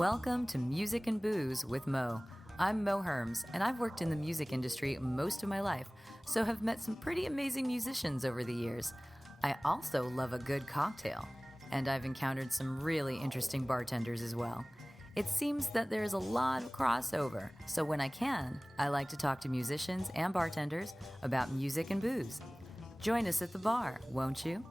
Welcome to Music and Booze with Mo. I'm Mo Herms, and I've worked in the music industry most of my life, so have met some pretty amazing musicians over the years. I also love a good cocktail, and I've encountered some really interesting bartenders as well. It seems that there's a lot of crossover, so when I can, I like to talk to musicians and bartenders about music and booze. Join us at the bar, won't you?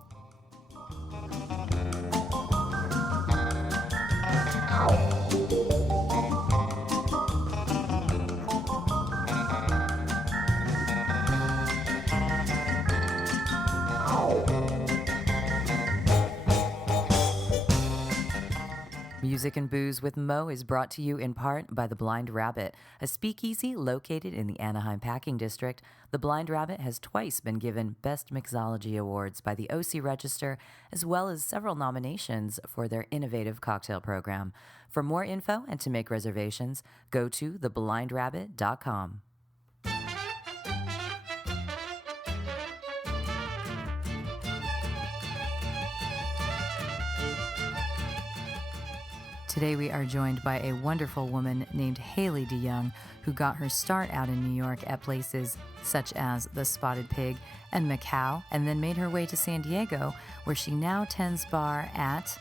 Music and Booze with Mo is brought to you in part by The Blind Rabbit, a speakeasy located in the Anaheim Packing District. The Blind Rabbit has twice been given Best Mixology Awards by the OC Register, as well as several nominations for their innovative cocktail program. For more info and to make reservations, go to theblindrabbit.com. Today we are joined by a wonderful woman named Hailey DeYoung, who got her start out in New York at places such as the Spotted Pig and Macau, and then made her way to San Diego, where she now tends bar at,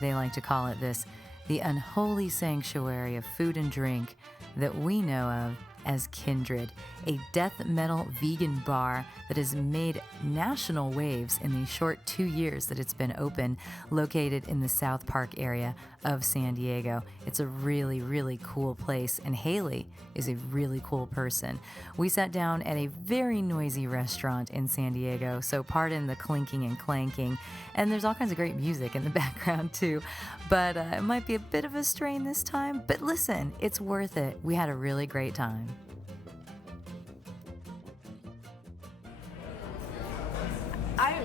they like to call it this, the unholy sanctuary of food and drink that we know of as Kindred, a death metal vegan bar that has made national waves in the short 2 years that it's been open, located in the South Park area of San Diego. It's a really, really cool place, and Hailey is a really cool person. We sat down at a very noisy restaurant in San Diego, so pardon the clinking and clanking, and there's all kinds of great music in the background too, but it might be a bit of a strain this time, but listen, it's worth it. We had a really great time.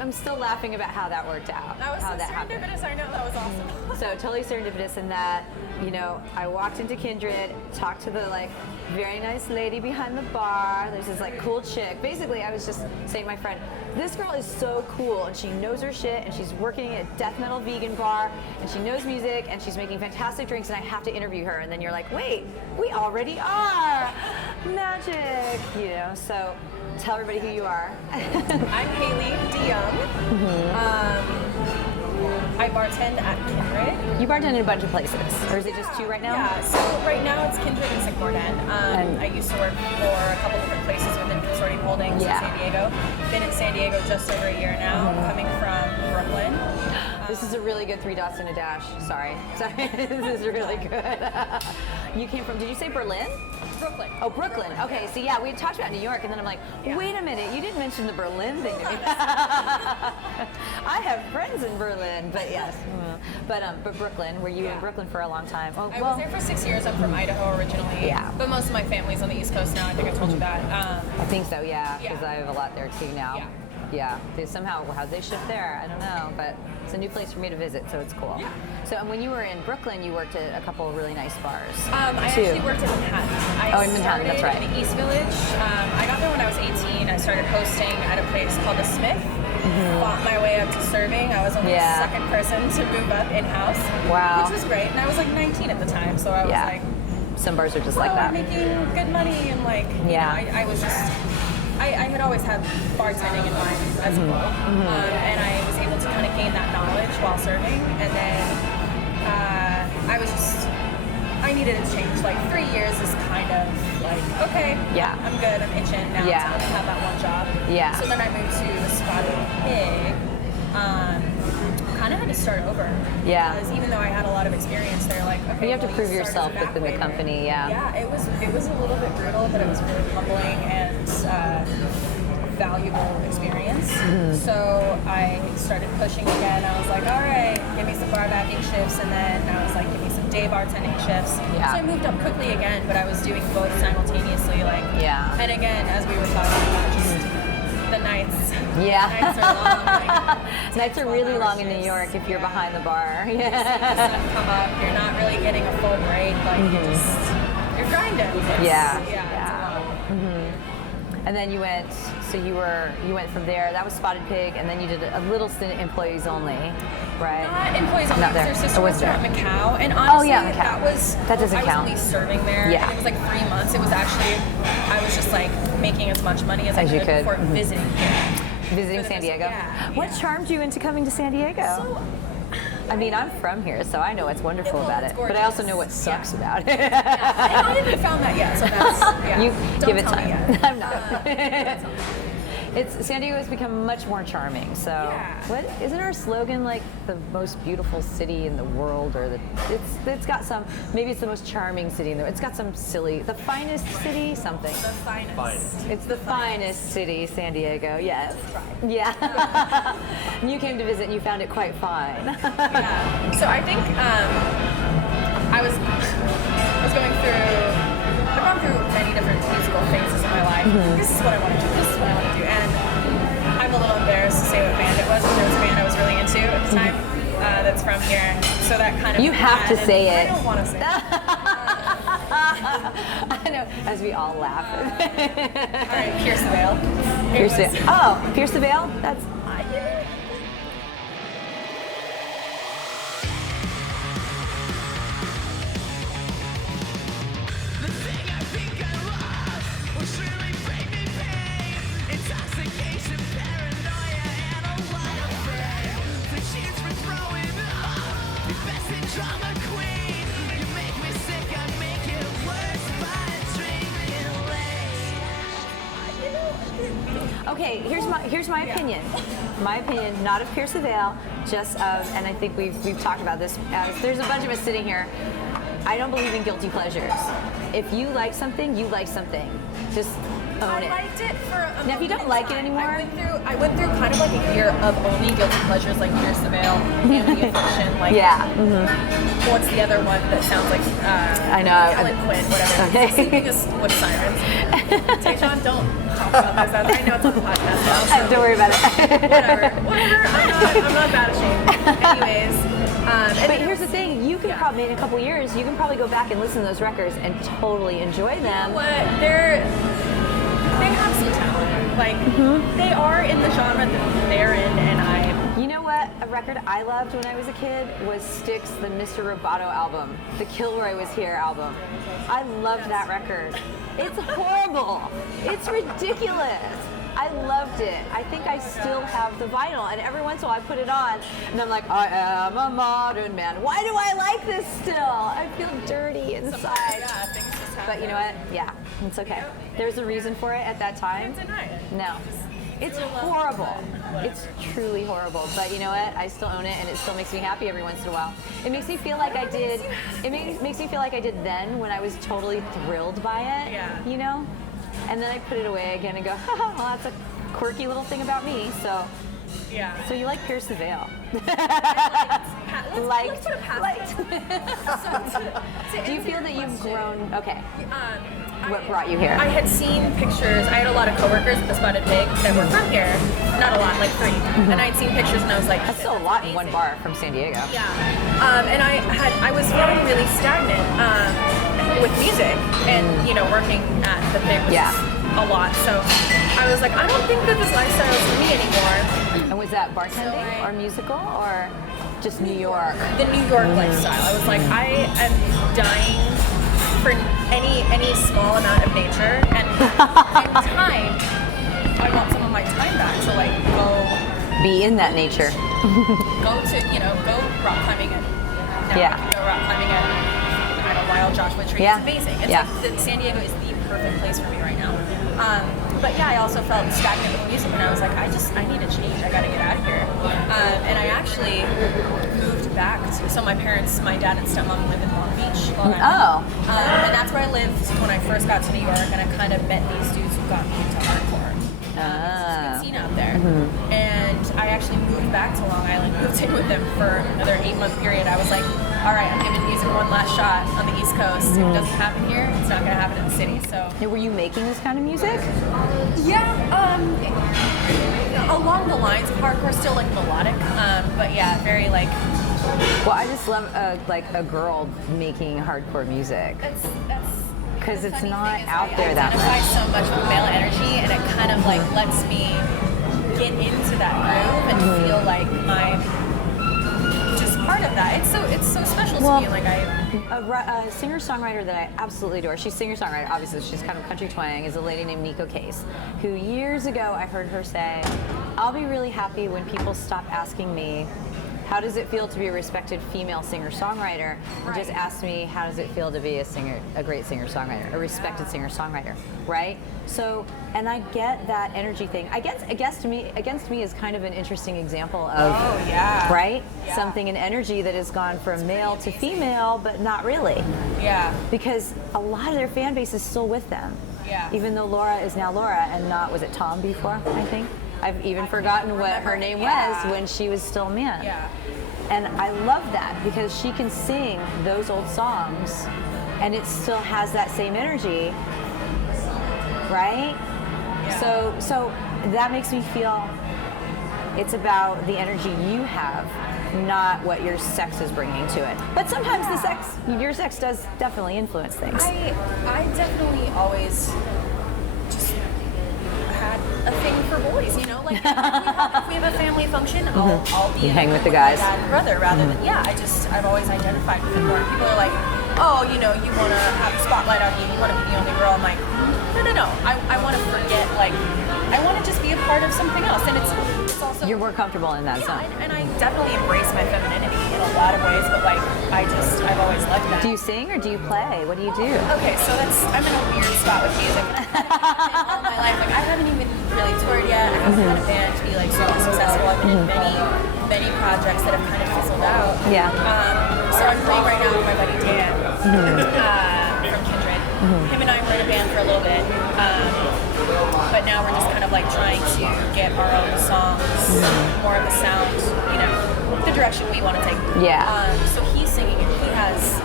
I'm still laughing about how that worked out. That was how so that serendipitous. happened. I know, that was awesome. So totally serendipitous in that, you know, I walked into Kindred, talked to the very nice lady behind the bar. There's this cool chick. Basically, I was just saying to my friend, this girl is so cool and she knows her shit and she's working at a death metal vegan bar and she knows music and she's making fantastic drinks and I have to interview her. And then you're like, wait, we already are. Magic, you know, so tell everybody who you are. I'm Hailey DeYoung. I bartend at Kindred. You bartend in a bunch of places, or is it just two right now? Yeah, so right now it's Kindred and Sycamore Den. I used to work for a couple different places within Consortium Holdings in San Diego. Been in San Diego just over a year now, coming from Brooklyn. This is a really good 3 dots and a dash. Sorry. This is really good. You came from, did you say Berlin? Brooklyn. Oh, Brooklyn. Okay, so yeah, we had talked about New York, and then I'm like, wait a minute, you didn't mention the Berlin thing to me. I have friends in Berlin, but yes. But Brooklyn, were you in Brooklyn for a long time? Oh, I was there for 6 years. I'm from Idaho originally. Yeah. But most of my family's on the East Coast now. I think I told you that. I think so, yeah, because I have a lot there too now. Yeah. How'd they shift there? I don't know, but it's a new place for me to visit, so it's cool. Yeah. So, and when you were in Brooklyn, you worked at a couple of really nice bars. I actually worked in Manhattan. In Manhattan, that's right. In the East Village. I got there when I was 18. I started hosting at a place called The Smith. Fought my way up to serving. I was only the second person to move up in-house. Wow. Which was great. And I was 19 at the time, so I was like... Some bars are just like that. I'm making good money and you know, I was just... I had always had bartending in mind as a goal, and I was able to kind of gain that knowledge while serving, and then I needed a change. 3 years is kind of okay, I'm good, I'm itching now to have that one job. Yeah. So then I moved to the Spotted Pig. Kind of had to start over. Yeah. Because even though I had a lot of experience there, okay, you have to prove yourself within the company. Yeah, it was a little bit brutal, but it was really humbling and valuable experience. So I started pushing again. I was like, all right, give me some bar backing shifts, and then I was like, give me some day bartending shifts. Yeah. So I moved up quickly again, but I was doing both simultaneously. And again, as we were talking about, just the nights. Yeah. Nights are long. Nights are really long in New York if you're behind the bar. Yeah. The sun come up, you're not really getting a full break. You're grinding. It's a lot. And then you went, you went from there. That was Spotted Pig, and then you did a little stint at Employees Only, right? Not Employees Only. Not there. Their sister Or was restaurant, there? Macau, and honestly, That doesn't count. I was only serving there. Yeah. And it was like 3 months. It was actually, I was just like making as much money as I could for visiting here. Visiting San Diego. Yeah. What charmed you into coming to San Diego? So, I mean, I'm from here, so I know what's wonderful about it. gorgeous. But I also know what sucks about it. Yeah. I haven't even found that yet, so that's, You Don't give it tell me time. yet. I'm not. San Diego has become much more charming. So, what isn't our slogan like the most beautiful city in the world, or it's got some, maybe it's the most charming city in the world. It's got some silly, the finest city, something. The finest. It's the finest city, San Diego. Yes. Yeah. And you came to visit and you found it quite fine. Yeah. So I think I was going through. I've gone through many different musical phases in my life. This is what I want to do. This is what I want to do. And I'm a little embarrassed to say what band it was. But there was a band I was really into at the time that's from here. So that kind of. You have to say it. I don't want to say it. I know, as we all laugh. All right, Pierce the Veil. Pierce the Veil? That's. Okay, here's my opinion. My opinion, not of Pierce the Veil, just of, and I think we've talked about this. There's a bunch of us sitting here. I don't believe in guilty pleasures. If you like something, you like something. Just own it. I liked it for a Now, if you don't like it anymore, I went through kind of like a year of only guilty pleasures, like Pierce the Veil, Family Affliction, like what's the other one that sounds like I know. Ellen Quinn, whatever. Okay. Sleeping with Sirens. Tayshaun, don't talk about this. I know it's on the podcast now. So don't worry about it. whatever. I'm not that ashamed. Anyways. But here's the thing, you can probably, in a couple years, you can probably go back and listen to those records and totally enjoy them. You know what? They have some talent. Like, they are in the genre that they're in, and You know what? A record I loved when I was a kid was Styx, the Mr. Roboto album, the Kilroy Was Here album. I loved that record. It's horrible. It's ridiculous. I loved it. I think I still have the vinyl, and every once in a while I put it on, and I'm like, I am a modern man. Why do I like this still? I feel dirty inside. things just happen. But you know what? Yeah, it's okay. There's a reason for it at that time. Can't deny it. No. It's horrible. It's truly horrible. But you know what? I still own it, and it still makes me happy every once in a while. It makes me feel like I did. It makes me feel like I did then when I was totally thrilled by it. Yeah. You know? And then I put it away again and go, well, that's a quirky little thing about me. So. Yeah. So you like Pierce the Veil? Let's put a path. Do you feel that you've grown? Okay. What brought you here? I had seen pictures. I had a lot of coworkers at the Spotted Pig that were from here. Not a lot, like 3. And I'd seen pictures, and I was like, that's still a lot in one bar from San Diego. Yeah. And I was feeling really stagnant with music, and working at the Pig was a lot. So I was like, I don't think that this lifestyle is for me anymore. And was that bartending or musical or just New York? The New York lifestyle. I was like, I am dying for any small amount of nature, and in time, I want some of my time back to like go be in that nature. go rock climbing it. Now I can go rock climbing at Wild Joshua Tree. It's amazing. It's like San Diego is the perfect place for me right now. But yeah, I also felt stagnant with music, and I was like, I need a change. I got to get out of here. And I actually moved back so my parents, my dad and stepmom live in Long Beach. Long Island. And that's where I lived when I first got to New York, and I kind of met these dudes who got me into hardcore. It's a good scene out there. And I actually moved back to Long Island, moved in with them for another 8-month period. I was like, all right, I'm giving music one last shot on the East Coast. If it doesn't happen here, it's not going to happen in the city. So. Now, were you making this kind of music? Yeah, along the lines of hardcore, still like melodic, but yeah, very like. Well, I just love like a girl making hardcore music. That's because it's funny not thing is out there that much. I identify so much with male energy, and it kind of like lets me get into that groove and feel like I'm just part of that. It's so special to me. Like a singer-songwriter that I absolutely adore. She's singer-songwriter, obviously. She's kind of country twang. Is a lady named Nico Case, who years ago I heard her say, "I'll be really happy when people stop asking me, how does it feel to be a respected female singer-songwriter? And just ask me, how does it feel to be a great singer-songwriter, a respected singer-songwriter, right?" So, and I get that energy thing. Against me is kind of an interesting example of, right? Yeah. Something, an energy that has gone from male to female, but not really. Yeah. Because a lot of their fan base is still with them. Yeah. Even though Laura is now Laura and not, was it Tom before, I think? I've even forgotten what her name was when she was still a man. Yeah. And I love that because she can sing those old songs and it still has that same energy, right? Yeah. So that makes me feel it's about the energy you have, not what your sex is bringing to it. But sometimes your sex does definitely influence things. I definitely always had a thing for boys, you know, like if we have a family function, I'll be hang with the guys, dad and brother rather than I've always identified with it more. People are like, oh, you know, you want to have a spotlight on you, you want to be the only girl. I'm like, no, I want to forget, like, I want to just be a part of something else, and it's also you're more comfortable in that zone. And I definitely embrace my femininity in a lot of ways, but like I've always liked that. Do you sing or do you play? What do you do? Okay, so I'm in a weird spot with music. All my life, like I haven't even really toured yet. I haven't had a band to be like super successful. I've been in many projects that have kind of fizzled out. Yeah. So I'm playing right now with my buddy Dan from Kindred. Him and I were in a band for a little bit, but now we're just kind of like trying to get our own songs, more of a sound, you know, the direction we want to take. Yeah. So he's singing and he has.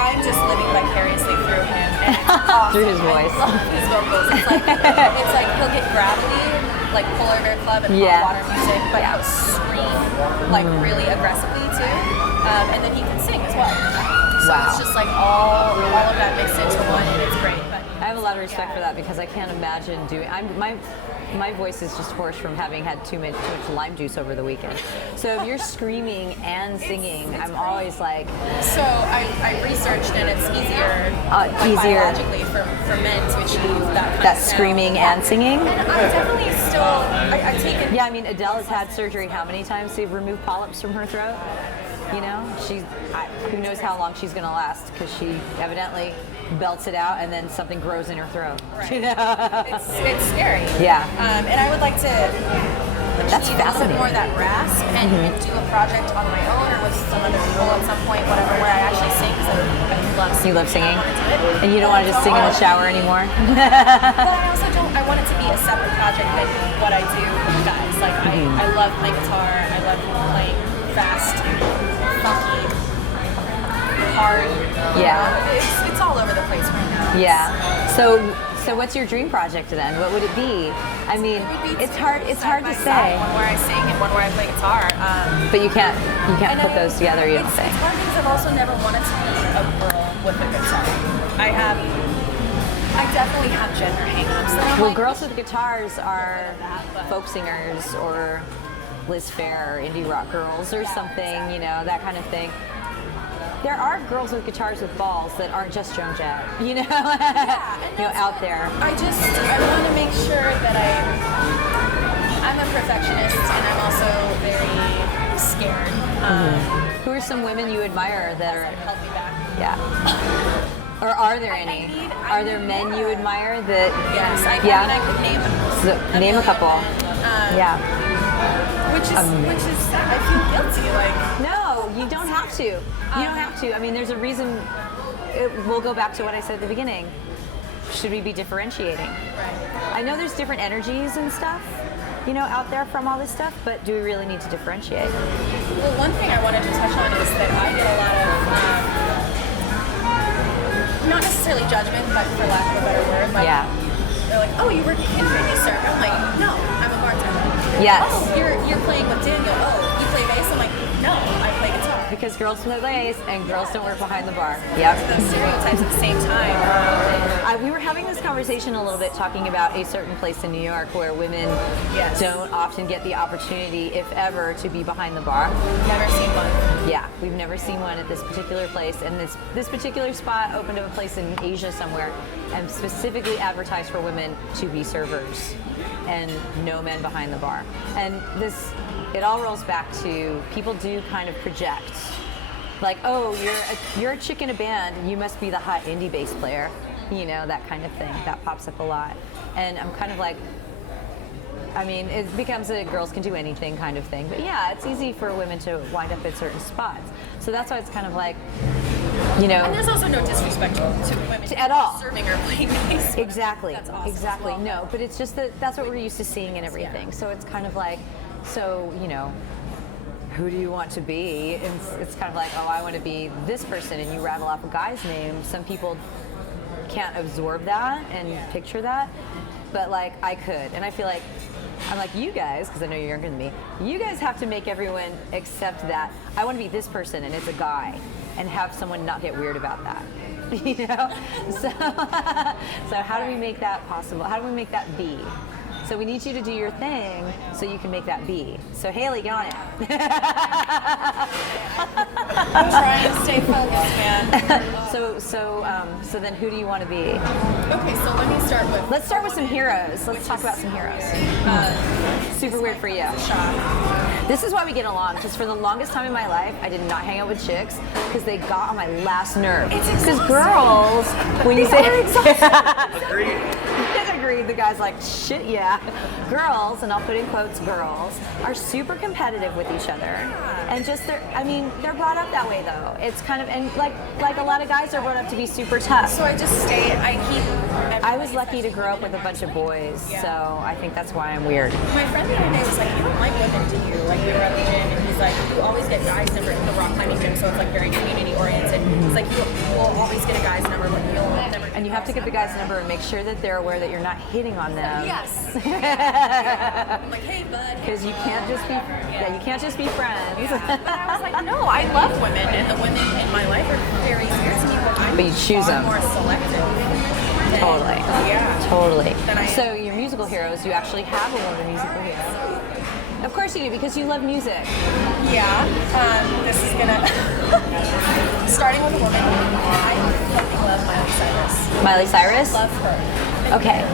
I'm just living vicariously through him and it's awesome. Through his voice. I love his vocals. It's like he'll get gravelly, like Polar Bear Club and hot water music, but he'll scream like really aggressively too. And then he can sing as well. So it's just like all of that mixed into one, and it's great. But I have a lot of respect for that because I can't imagine doing. My voice is just hoarse from having had too much lime juice over the weekend. So if you're screaming and singing, I'm always like. So I researched, and it's easier biologically for men to achieve that kind of screaming and singing. And I definitely still I've taken. Yeah, I mean Adele has had surgery how many times to remove polyps from her throat? You know, who knows how long she's going to last because she evidently belts it out and then something grows in her throat. Right. You know? It's scary. Yeah. And I would like to achieve a little bit more of that rasp and do a project on my own or with some other people at some point, whatever, where I actually sing because I love singing. You love singing? And you don't want to just sing in the shower anymore? But I also don't. I want it to be a separate project than what I do with you guys. Like, I love playing guitar. I love playing fast, funky, hard. Yeah. It's all over the place right now. Yeah. So what's your dream project then? What would it be? I mean, it's hard to say. One where I sing and one where I play guitar. But you can't put those together. You don't think? It's hard because I've also never wanted to be a girl with a guitar. I definitely have gender hang-ups. Well, girls with guitars are folk singers or Liz Phair or indie rock girls or something, you know, that kind of thing. There are girls with guitars with balls that aren't just Joan Jett, you know, out there. I want to make sure that I'm a perfectionist and I'm also very scared. Who are some women you admire that are held me back? Yeah. Or are there any? Are there men you admire that? Yes, I could name them. So, name a couple. Which is, I feel guilty. Like, no, you don't have to. You don't have to. I mean, there's a reason. We'll go back to what I said at the beginning. Should we be differentiating? Right. I know there's different energies and stuff, you know, out there from all this stuff, but do we really need to differentiate? Well, one thing I wanted to touch on is that I get a lot of, not necessarily judgment, but for lack of a better word, like, they're like, oh, you work at Kindred, you serve. I'm like, no, I'm a bartender. Yes. Oh, you're playing with Daniel. Oh, you play bass? I'm like, no, I play guitar. because girls play bass and girls don't work behind the bar. Yep. Those stereotypes at the same time. We were having this conversation a little bit talking about a certain place in New York where women don't often get the opportunity, if ever, to be behind the bar. Never seen one. Yeah, we've never seen one at this particular place, and this particular spot opened up a place in Asia somewhere and specifically advertised for women to be servers and no men behind the bar. And it all rolls back to people do kind of project, like, oh, you're a chick in a band, you must be the hot indie bass player, you know, that kind of thing. That pops up a lot, and I'm kind of like, I mean, it becomes a girls can do anything kind of thing. But yeah, it's easy for women to wind up at certain spots. So that's why it's kind of like, you know. And there's also no disrespect to women at all serving or playing bass. Exactly. That's awesome. Exactly. Well. No, but it's just that's what we're used to seeing and everything. Yeah. So it's kind of like, so, you know, who do you want to be? And it's kind of like, oh, I want to be this person, and you rattle off a guy's name. Some people can't absorb that and picture that, but like I could, and I feel like I'm like, you guys, because I know you're younger than me, you guys have to make everyone accept that I want to be this person and it's a guy, and have someone not get weird about that. You know? So how do we make that possible? How do we make that be? So we need you to do your thing so you can make that be. So Hailey, get on it. I'm trying to stay focused, man. So then who do you want to be? Okay, so let me start with... Let's start with some heroes. Let's talk about some heroes. Super weird for you. This is why we get along, because for the longest time in my life, I did not hang out with chicks because they got on my last nerve. It's because exhausting. girls, when you say Agreed. agreed, the guy's like, shit, yeah. Girls, and I'll put in quotes, girls, are super competitive with each other. And just, they're brought up that way though. It's kind of, and like a lot of guys are brought up to be super tough. So I was lucky to grow up with a bunch of boys, so I think that's why I'm weird. My friend the other day was like, you don't like women, do you? Like, we were at the gym, and he's like, you always get guys' number in the rock climbing gym, so it's like very community oriented. It's like, you will always get a guy's number, but you'll never. And you have to get the guy's number and make sure that they're aware that you're not hitting on them. Yes. I'm like, hey, bud. Because you can't just be friends. But I was like, no, I love women, and the women in my life are very dear to me, But you choose far them. more selective. Totally. Yeah. Totally. Then I So your musical heroes, you actually have a woman musical hero. Of course you do, because you love music. Yeah. This is gonna starting with a woman. I fucking love Miley Cyrus. Miley Cyrus? Love her. Okay.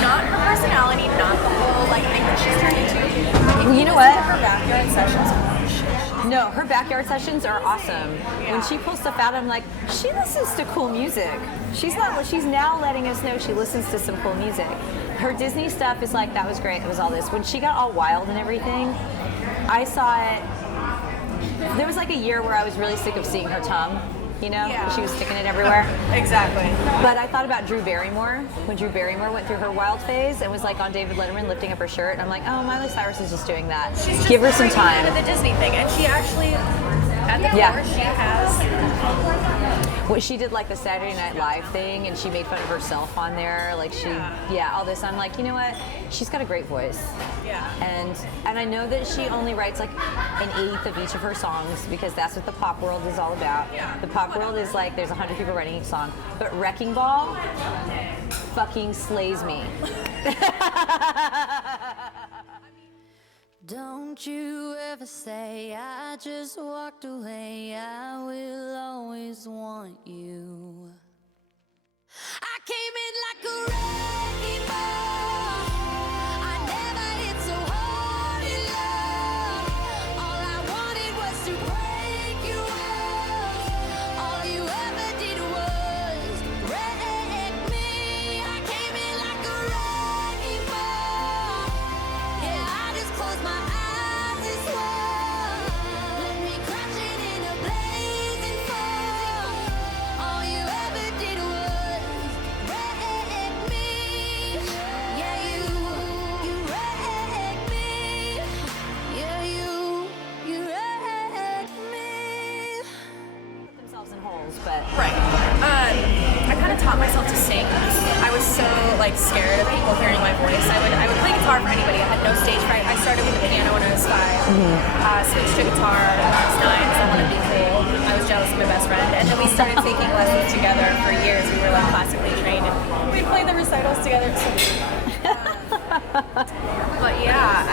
Not her personality, not the whole like thing that she's turned into. You know what? Her backyard sessions. Oh, shit. No, her backyard sessions are awesome. When she pulls stuff out, I'm like, she listens to cool music. She's now letting us know she listens to some cool music. Her Disney stuff is like, that was great, it was all this. When she got all wild and everything, I saw it, there was like a year where I was really sick of seeing her tongue, you know? Yeah. She was sticking it everywhere. Exactly. But I thought about Drew Barrymore, when Drew Barrymore went through her wild phase and was like on David Letterman lifting up her shirt. And I'm like, oh, Miley Cyrus is just doing that. She's just Give her some bringing time. out of the Disney thing, and she actually, at the core, she has. Well, she did like the Saturday Night Live thing, and she made fun of herself on there. Like all this. I'm like, you know what? She's got a great voice. Yeah. And I know that she only writes like an eighth of each of her songs, because that's what the pop world is all about. Yeah. The pop world is like there's 100 people writing each song, but Wrecking Ball fucking slays me. Don't you ever say I just walked away, I will always want you. I came in like a wrecking ball, I never hit so hard in love. All I wanted was to break you off, all you ever did was wreck me. I came in like a wrecking ball, yeah, I just closed my eyes and swore, let me crashing in a blazing fall. All you ever did was wreck me. Yeah, you wrecked me. Yeah, you wrecked me. Themselves in holes, but Right. I kind of taught myself to sing. I was so like scared of people hearing my voice. I would play guitar for anybody. I had no stage fright. I started with the piano when I was 5. Switched to guitar when I was 9 because I wanted to be that was my best friend. And then we started taking lessons together for years. We were like classically trained, and we'd play the recitals together. So, but yeah,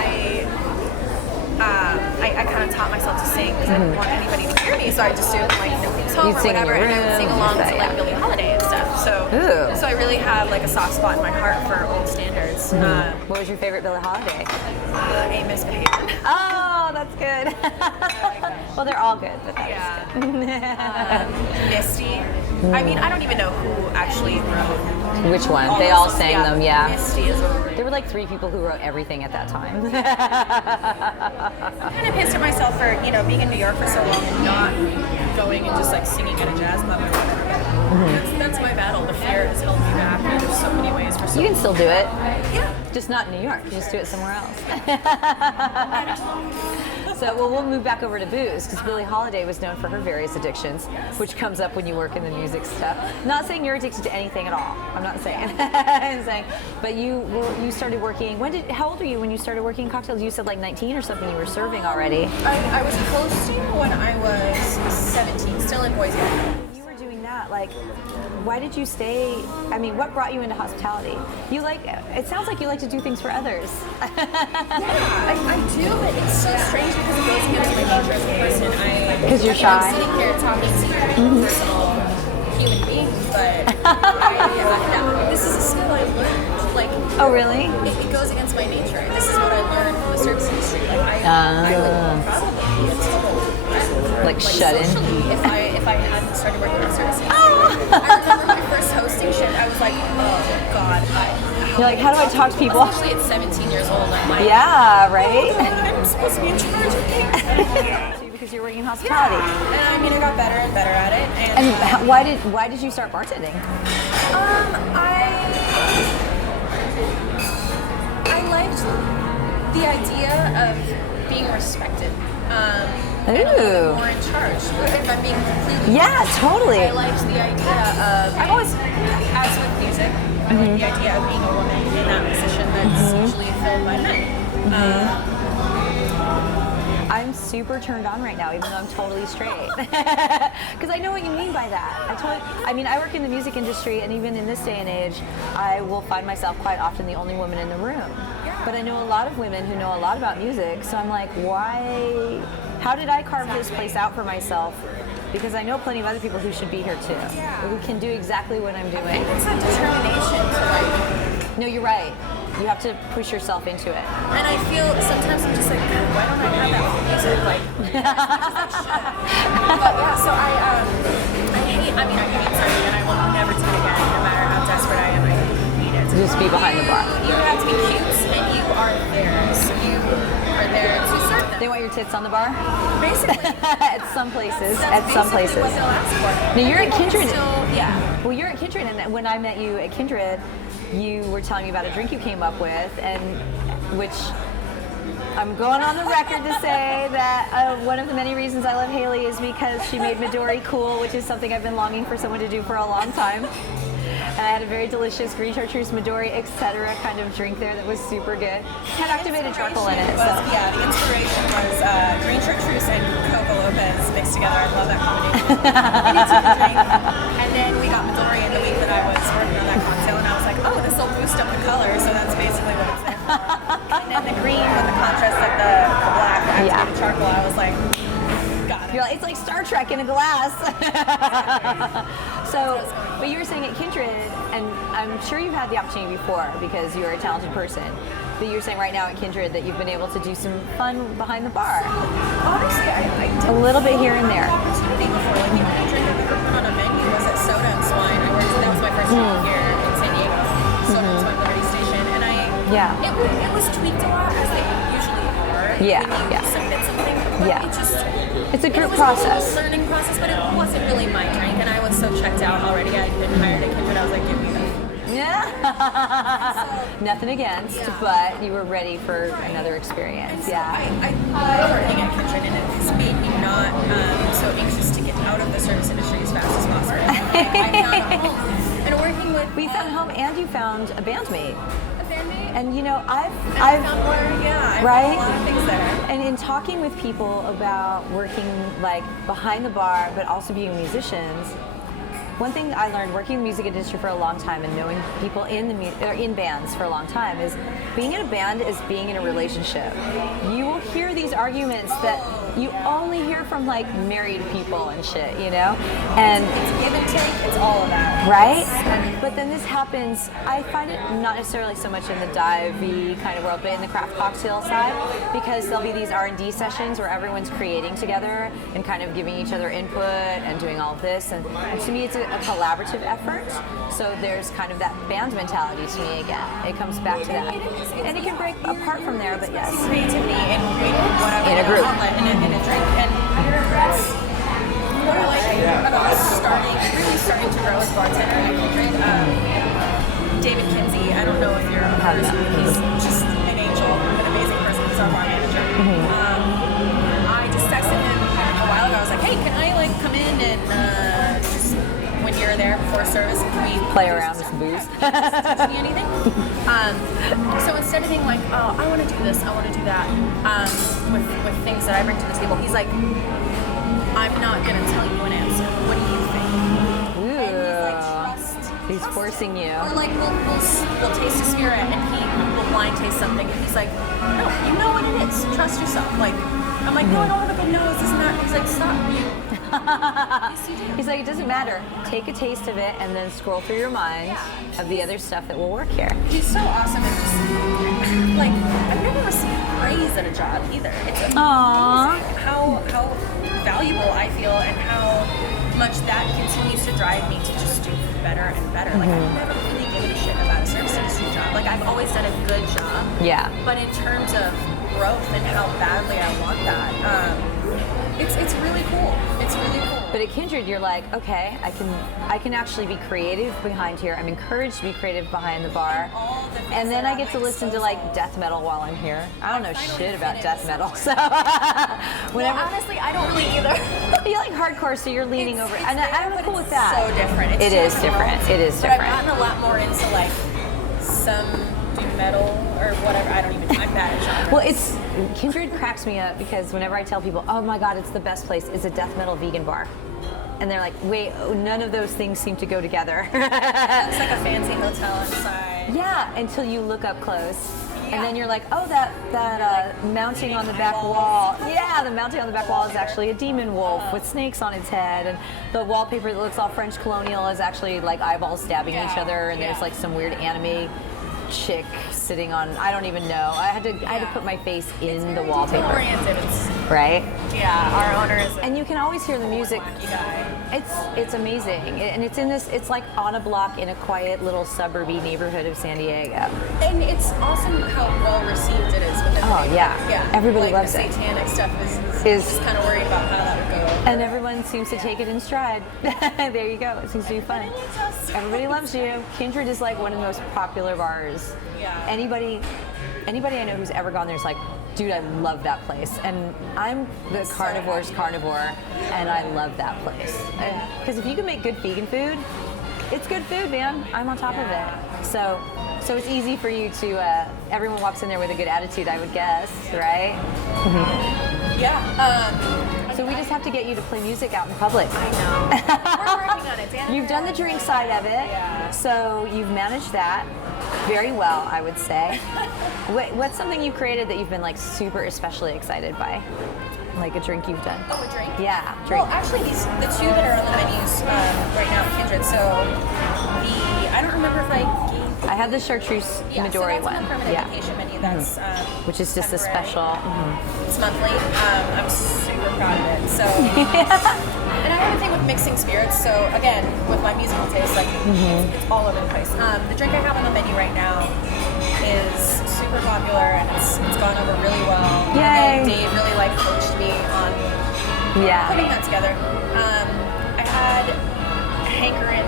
I kind of taught myself to sing because I didn't want anybody to hear me, so I just do it like home or whatever, and I would sing along to like Billie Holiday and stuff. So I really have like a soft spot in my heart for old standards. What was your favorite Billie Holiday? Ain't Misbehaving. Oh, that's good. Well, they're all good, but that was good. Misty. I mean, I don't even know who actually wrote. Which one? They all sang them, yeah. Misty is over. There were like 3 people who wrote everything at that time. I'm kind of pissed at myself for, you know, being in New York for so long and not going and just like singing at a jazz club or whatever. That's my battle. The fear has held me back. And there's so many ways for so You can still do it. Yeah. Just not in New York. You just do it somewhere else. So, well, we'll move back over to booze because Billie Holiday was known for her various addictions, which comes up when you work in the music stuff. Not saying you're addicted to anything at all. I'm not saying. I'm saying, but you started working. How old were you when you started working cocktails? You said like 19 or something. You were serving already. I was hosting when I was 17, still in Boise. You were doing that. Like, why did you stay? I mean, what brought you into hospitality? It sounds like you like to do things for others. Yeah, I do, but it's so strange because it goes against my nature as a person. Because you're shy. I'm sitting here talking to you, personal human being, but this is a skill I learned. Like, oh, really? It goes against my nature. This is what I learned from the service industry. Like, I would probably be a total like shut in. Socially, if I hadn't started working in the service industry. I remember my first hosting shift. I was like, oh God. You're like, how do I talk to people? Especially at 17 years old, I'm like, yeah, right? Oh, I'm supposed to be in charge of things. Because you're working in hospitality. Yeah. And I mean, I got better and better at it. And why did you start bartending? I liked the idea of being respected. And a little more in charge. If I'm being completely honest, totally. I liked the idea of. I've always, as with music, I like the idea of being a woman in that position that's usually filled by men. I'm super turned on right now, even though I'm totally straight. Because I know what you mean by that. I work in the music industry, and even in this day and age, I will find myself quite often the only woman in the room. But I know a lot of women who know a lot about music, so I'm like, how did I carve this place out for myself? Because I know plenty of other people who should be here too, who can do exactly what I'm doing. I think it's that determination to like. No, you're right. You have to push yourself into it. And I feel sometimes I'm just like, why don't I have that with music? Like, but yeah, so I hate serving, and I will never do it again, no matter how desperate I am. I hate it. Just be behind the bar. You have to be cute, and you are there. So you are there to serve them. They want your tits on the bar? Basically. At some places. That's at some places. what they'll ask for. Now you're at Kindred. Yeah. Well, you're at Kindred, and when I met you at Kindred, you were telling me about a drink you came up with, and which I'm going on the record to say that one of the many reasons I love Hailey is because she made Midori cool, which is something I've been longing for someone to do for a long time. And I had a very delicious green chartreuse, Midori, etc. kind of drink there that was super good. It had activated charcoal in it. Yeah, the inspiration was green chartreuse and Coco Lopez mixed together. I love that combination. We did the drink, and then we got Midori in the week that I was working on that cocktail, and I was like, oh, this will boost up the color, so that's basically what it's there for. And then the green with the contrast of the black activated charcoal, I was like, got it. You're like, it's like Star Trek in a glass. So, but you were saying at Kindred, and I'm sure you've had the opportunity before because you're a talented person, but you're saying right now at Kindred that you've been able to do some fun behind the bar. Honestly, I did a little bit here and there. Opportunity before, like the only drink that we ever put on a menu was at Soda and Swine. That was my first job here in San Diego, Soda and Swine Liberty Station, and it was tweaked a lot as they usually are. When you submit something, but it's a group process. A learning process, but it wasn't really my drink, and I was so checked out already. I had been hired at Kindred. I was like, give me that. Yeah. Nothing against, but you were ready for another experience. So I love working at Kindred, and it's made me not so anxious to get out of the service industry as fast as possible. I found a home, and working with. We found a home, and you found a bandmate. A bandmate. And you know, I've found where, I right? found a lot of things there. And in talking with people about working like behind the bar, but also being musicians, one thing I learned working in the music industry for a long time and knowing people in in bands for a long time is being in a band is being in a relationship. You will hear these arguments that you only hear from like married people and shit, you know? And it's give and take, it's all of that. Right? But then this happens, I find it not necessarily so much in the dive-y kind of world, but in the craft cocktail side, because there'll be these R&D sessions where everyone's creating together and kind of giving each other input and doing all of this. And to me, it's a collaborative effort. So there's kind of that band mentality to me again. It comes back to that. And it can break apart from there, but yes. Creativity in whatever In a group. outlet, in a drink. And that's what I like about really starting to grow as a bartender at Kindred. David Kinsey, I don't know if you're aware of him. He's just an angel, an amazing person. He's our bar manager. I just texted him a while ago. I was like, hey, can I like come in and just when you're there before service, can we Play around with some booze? teach me anything? So instead of being like, oh, I want to do this, I want to do that, with things that I bring to the table, he's like, I'm not going to tell you an answer. What do you think? Ooh. And he's like, trust. He's forcing you. Or like, we'll taste a spirit and he will blind taste something and he's like, no, you know what it is. Trust yourself. Like, I'm like, no, I don't have a good nose. Isn't that? He's like, stop you. Yes, you do. He's like, it doesn't matter. Take a taste of it and then scroll through your mind of the other stuff that will work here. He's so awesome and just like I've never received praise at a job either. It's amazing how valuable I feel and how much that continues to drive me to just do better and better. Like I've never really given a shit about a service industry job. Like I've always done a good job. Yeah. But in terms of growth and how badly I want that, it's really cool. It's really cool. But at Kindred, you're like, okay, I can actually be creative behind here. I'm encouraged to be creative behind the bar. And then I get to listen to like death metal while I'm here. I don't know shit about death metal, so whenever. Well, honestly, I don't really either. You like hardcore, so you're leaning over, and I'm cool with that. So different. It is different. It is But I've different. gotten a lot more into like some doom metal or whatever. I'm bad at genres. Well, it's Kindred cracks me up because whenever I tell people, oh my god, it's the best place, it's a death metal vegan bar. And they're like, wait, none of those things seem to go together. It's like a fancy hotel inside. Yeah, until you look up close. And then you're like, oh, that mounting on the back wall. Yeah, the mounting on the back wall is actually a demon wolf with snakes on its head. And the wallpaper that looks all French colonial is actually like eyeballs stabbing each other. And there's like some weird anime chick sitting on, I don't even know. I had to put my face in the wallpaper. Oriented. Right? Yeah, our owner is. And you can always hear the music. It's amazing, and it's in this. It's like on a block in a quiet little suburby neighborhood of San Diego. And it's awesome how well received it is within the neighborhood. Yeah, everybody like loves the it. Satanic stuff is just kind of worried about how that would go. And everyone seems to take it in stride. There you go. It seems to be fun. Everybody loves you. Kindred is like one of the most popular bars. Yeah. Anybody I know who's ever gone there is like, dude, I love that place. And I'm the carnivore's carnivore, and I love that place. Because if you can make good vegan food, it's good food, man. I'm on top of it. So it's easy for you to, everyone walks in there with a good attitude, I would guess, right? Yeah. So we just have to get you to play music out in public. I know. We're working on it. You've done the drink side of it, so you've managed that very well, I would say. What's something you created that you've been like super especially excited by? Like a drink you've done? Oh, a drink? Yeah, drink. Well, actually, the two that are on the menus right now at Kindred. So I don't remember if I gave. I had the chartreuse Midori so that's one. on the permanent vacation menu. That's which is just a special. It's monthly. I'm super proud of it. So, and I have a thing with mixing spirits. So again, with my musical taste, like it's all over the place. The drink I have on the menu right now is super popular and it's gone over really well. Yay! And Dave really like coached me on putting that together. I had hankering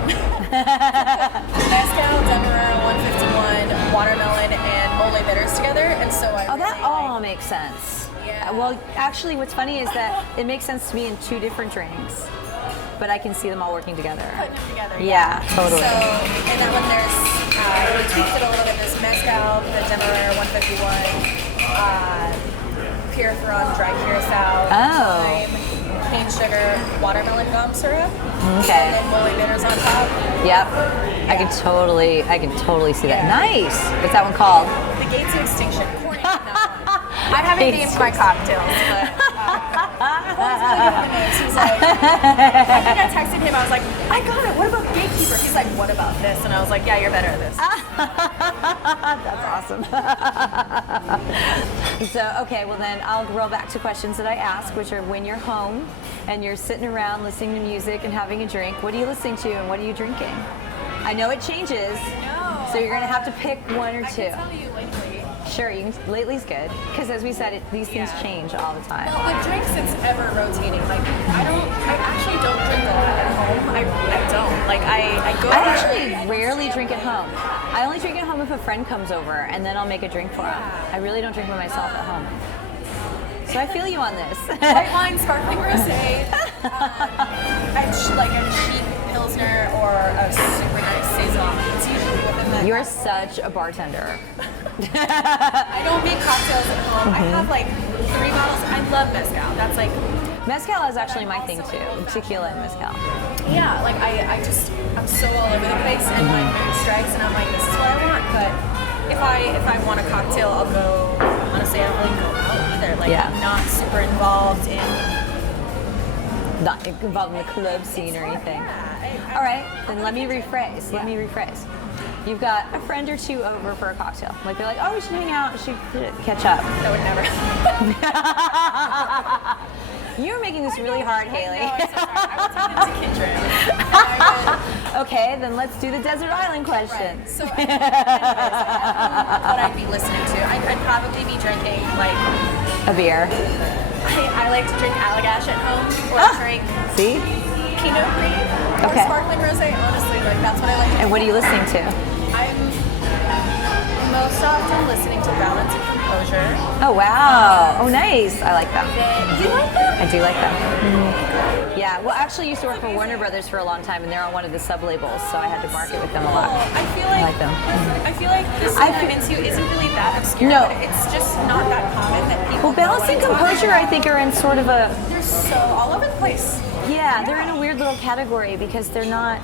mezcal, demerara, 151, watermelon, and mole bitters together, and so I. Oh, that all makes sense. Yeah. Well, actually, what's funny is that it makes sense to me in two different drinks, but I can see them all working together. Putting them together. Yeah, totally. So in that one, there's we tweaked it a little bit. There's mezcal, the Demerara 151, Pure Theron dry curacao, Oh. lime, cane sugar, watermelon gum syrup, Okay. and then Molly bitters on top. Yep. I can totally see that. Nice. What's that one called? The Gates of Extinction. Corny, no. I haven't named my cocktails, but Corey's really good on the nose. He's like, I think I texted him. I was like, I got it. What about Gatekeeper? He's like, what about this? And I was like, yeah, you're better at this. That's awesome. So, okay, well then I'll roll back to questions that I ask, which are when you're home and you're sitting around listening to music and having a drink, what are you listening to and what are you drinking? I know it changes, so you're gonna have to pick one or two. I can tell you lately. Sure, lately's good, because as we said, these things change all the time. Well, with drinks, it's ever rotating. Like, I actually don't drink a lot at home. I don't. Like, I go. I actually rarely drink at home. I only drink at home if a friend comes over, and then I'll make a drink for them. I really don't drink by myself at home. So I feel you on this. White wine, sparkling rosé, like a cheap pilsner or a super nice saison. It's usually within that. You're such a bartender. I don't make cocktails at home. I have like 3 bottles. I love mezcal. That's like. Mezcal is actually my thing too. Tequila and mezcal. Yeah, like I'm so all over the place, and my mood strikes, and I'm like, this is what I want. But if I want a cocktail, I'll go. Honestly, I don't really go out either. Like, I'm not super involved in. Not involved in the club scene or anything. All right, then let me rephrase. You've got a friend or two over for a cocktail. Like they're like, oh, we should hang out, we should catch up. That would never. You're making this really hard, Hailey. No, I'm so sorry. I would take them to Kindred. Okay, then let's do the desert island question. Right. So, what I'd be listening to, I'd probably be drinking like a beer. I like to drink Allagash at home, or drink See? Pinot Gris or sparkling rosé. Honestly, like that's what I like to And what are you listening to? I'm most often listening to Balance and Composure. Oh, wow. Oh, nice. I like them. Do you like them? I do like them. Yeah, well, actually, I used to work for Warner Brothers for a long time, and they're on one of the sub-labels, so I had to market with them a lot. I feel like, I like them. I feel like the scene I'm into isn't really that obscure. No. But it's just not that common that people. Well, Balance and Composure, I think, are in sort of a. They're so all over the place. Yeah, they're in a weird little category because they're not.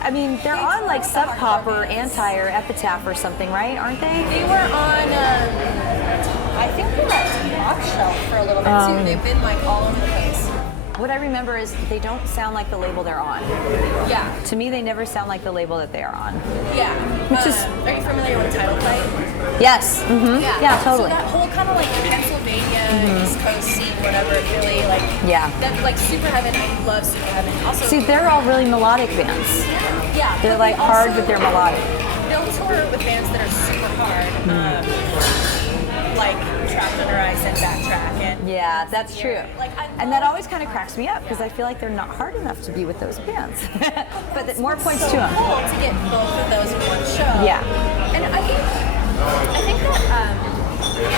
I mean, they're on like Sub Pop or Anti or Epitaph or something, right? Aren't they? They were on. I think they were at Top Shelf for a little bit too. They've been like all over the place. What I remember is they don't sound like the label they're on. Yeah. To me, they never sound like the label that they are on. Yeah. Which is. Are you familiar with Title Fight? Yes. Mm-hmm. Yeah, totally. So that whole kind of like Pennsylvania, East Coast scene, whatever, it really like. Yeah. That like Super Heaven. I love Super Heaven. Also. See, they're all really melodic bands. Yeah. They're like hard, but they're melodic. They'll tour with bands that are super hard, like Trapped Under Ice and Backtrack. And yeah, that's true. Like, and that always kind of cracks me up because I feel like they're not hard enough to be with those bands. But more points to them. Cool to get both of those in one show. Yeah. And I think that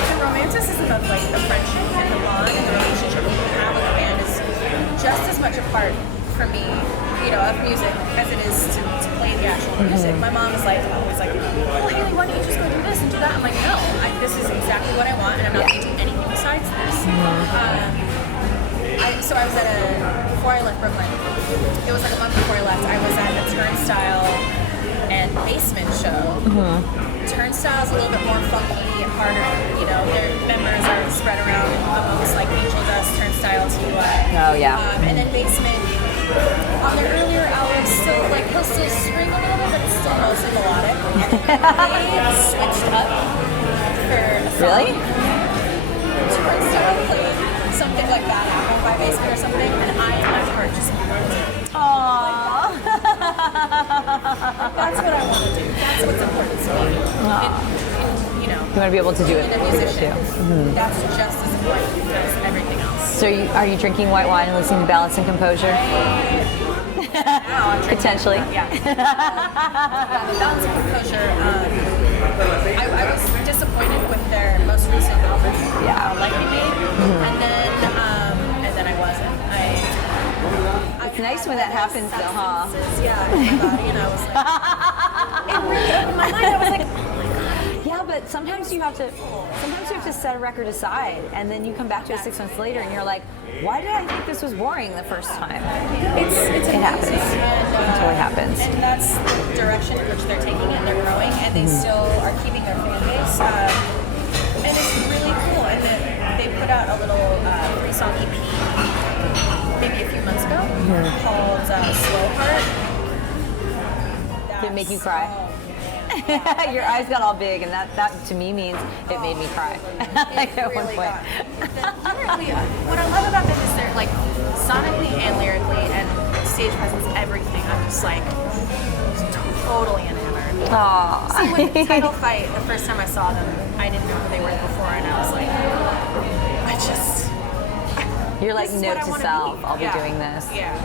the romanticism of like the friendship and the bond and the relationship you have with the band is just as much a part for me, of music as it is to play the actual music. My mom is like always like, well, Hailey, why don't you just go do this and do that? I'm like, no, this is exactly what I want, and I'm not going to do anything besides this. So I was before I left Brooklyn, it was like a month before I left, I was at a Turnstile and Basement show. Turnstile's a little bit more funky and harder, their members are spread around amongst like Angel Dust, Turnstile, TUI. Oh, yeah. And then Basement, on their earlier albums, he'll still spring a little bit, but it's still mostly melodic. They switched up for a song. Really? Turnstile played something like that Apple by Basement or something, and my heart just melted. Aww. That's what I want to do. That's what's important to me. You want to be able to do it being a musician. That's just as important as everything else. So are you drinking white wine and listening to Balance and Composure? Now I'm drinking. Potentially. Yeah. The Balance and Composure. I was disappointed with their most recent album, Like We Made, and then I wasn't. It's nice when that happens, though, huh? Yeah, in my body, and I was like, it really opened my mind. I was like, Yeah, but sometimes you have to set a record aside, and then you come back to it 6 months later, and you're like, why did I think this was boring the first time? It happens. It totally happens. And that's the direction in which they're taking it. They're growing, and they still are keeping their fan base. And it's really cool. And then they put out a little 3-song EP maybe a few months ago called Slow Heart. Did it make you cry? Your eyes got all big, and that to me means it made me cry. Like at one point. What I love about them is they're like sonically and lyrically and stage presence, everything. I'm just like totally enamored. Aww. See, with the title fight, the first time I saw them, I didn't know who they were before, and I was like, You're like, this is note what I to wanna self, be. I'll be doing this. Yeah.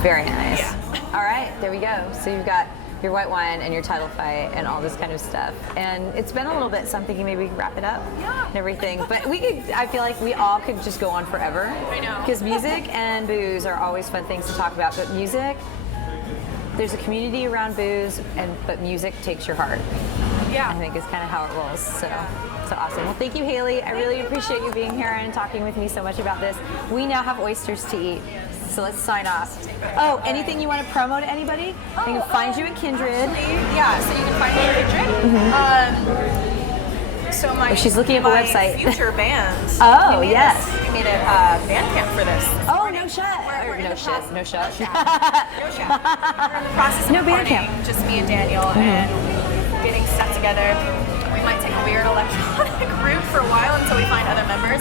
Very nice. Yeah. All right, there we go. So you've got your white wine and your title fight and all this kind of stuff. And it's been a little bit, so I'm thinking maybe we can wrap it up and everything. But I feel like we all could just go on forever. I know. Because music and booze are always fun things to talk about. But music, there's a community around booze, but music takes your heart. Yeah. I think is kind of how it rolls. So awesome. Well, thank you, Hailey. I really appreciate you being here and talking with me so much about this. We now have oysters to eat. So let's sign off. Oh, anything you want to promo to anybody? They can find you at Kindred. Yeah, so you can find me at Kindred. So she's looking up a website. Future bands. Oh, we yes. We made a band camp for this. Oh, no shit. We're in No the shit. process- No shit. No shit. We're in the process of No band recording, camp. just me and Daniel, and getting stuff together. We might take a weird electronic route for a while until we find other members.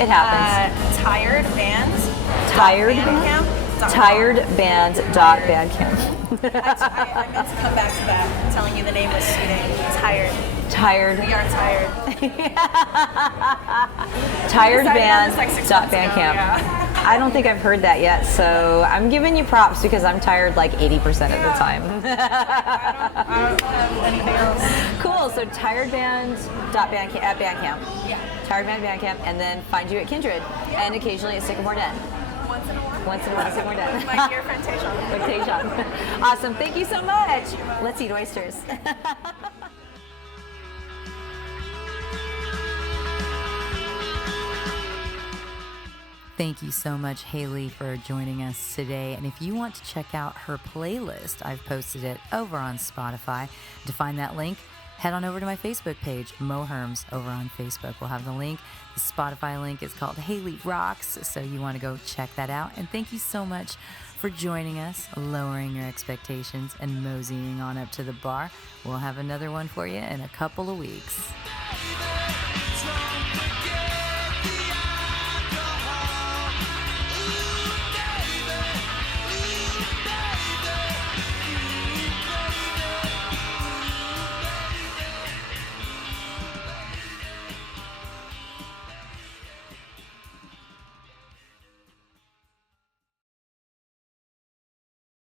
It happens. Tired Bands. Tired Bandcamp. Tiredband.bandcamp. I meant to come back to that, telling you the name was suiting. Tired. Tired. We are tired. Tiredband.bandcamp. Yeah. I don't think I've heard that yet, so I'm giving you props because I'm tired like 80% of the time. I don't have anything else. Cool. So tiredband.bandcamp at Bandcamp. Yeah. Tiredband Bandcamp, and then find you at Kindred, and occasionally at Sycamore Den. Once in a while, Sycamore Den. My dear friend Tayshawn. Tayshawn. Awesome. Thank you so much. Let's eat oysters. Thank you so much, Hailey, for joining us today. And if you want to check out her playlist, I've posted it over on Spotify. To find that link, head on over to my Facebook page, Mo Herms, over on Facebook. We'll have the link. The Spotify link is called Hailey Rocks, so you want to go check that out. And thank you so much for joining us, lowering your expectations, and moseying on up to the bar. We'll have another one for you in a couple of weeks. Baby,